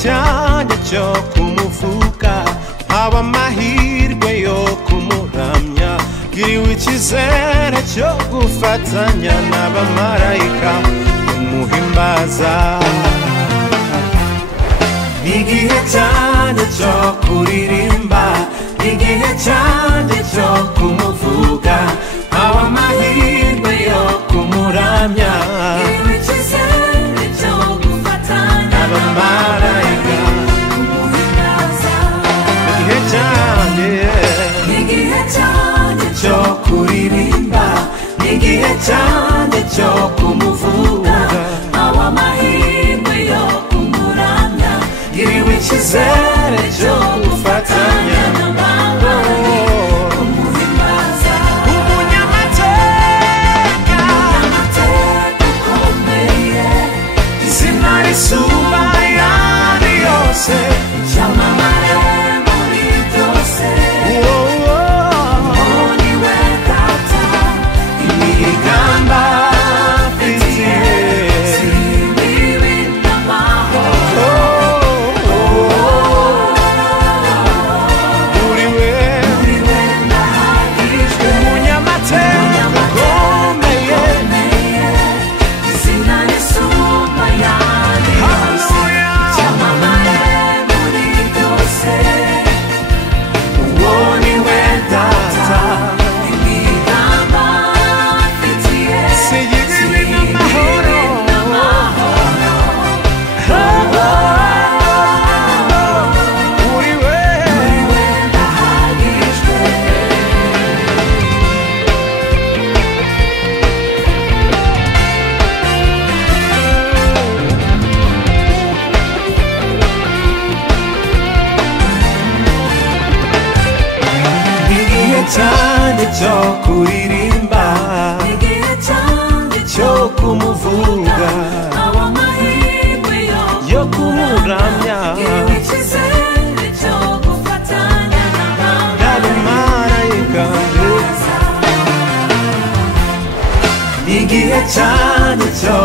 cyanjye cyo kumuvuga, haba amahirwe yo kumuramya, giriwe icyizere cyo gufatanya n'abamarayika kumuhimbaza. N'igihe cyanjye cyo kuririmba, n'igihe cyanjye cyo kumuvuga, haba amahirwe yo kumuramya, giriwe icyizere cyo gufatanya n'abamarayika kumuhimbaza. n'igihe cyanjye, N'igihe cyanjye cyo kuririmba, n'igihe cyanjye cyo kumuvuga, haba amahirwe yo kumuramya, giriwe icyizere cyo gufatanya n'abamarayika kumuhimbaza. umunyamateka, Amateka ukomeye, izina risumba ayandi yose. icyamamare muri byose, ni we data, imigamba mfitiye si ibibi n'amahoro. uri we Ni we ndahagijwe, umunyamateka ukomeye. izina risumba ayandi yose, Hallelujah. icyamamare muri byose, Uwo ni we data, imigamba mfitiye si ibibi n'amahoro. Uri we n'igihe cyanjye cyo kuririmba, igihe cyanjye cyo kumuvuga, aba amahirwe yo kumuramya, giriwe icyizere cyo gufatanya n'abamarayika. n'abamarayika. N'igihe cyanjye cyo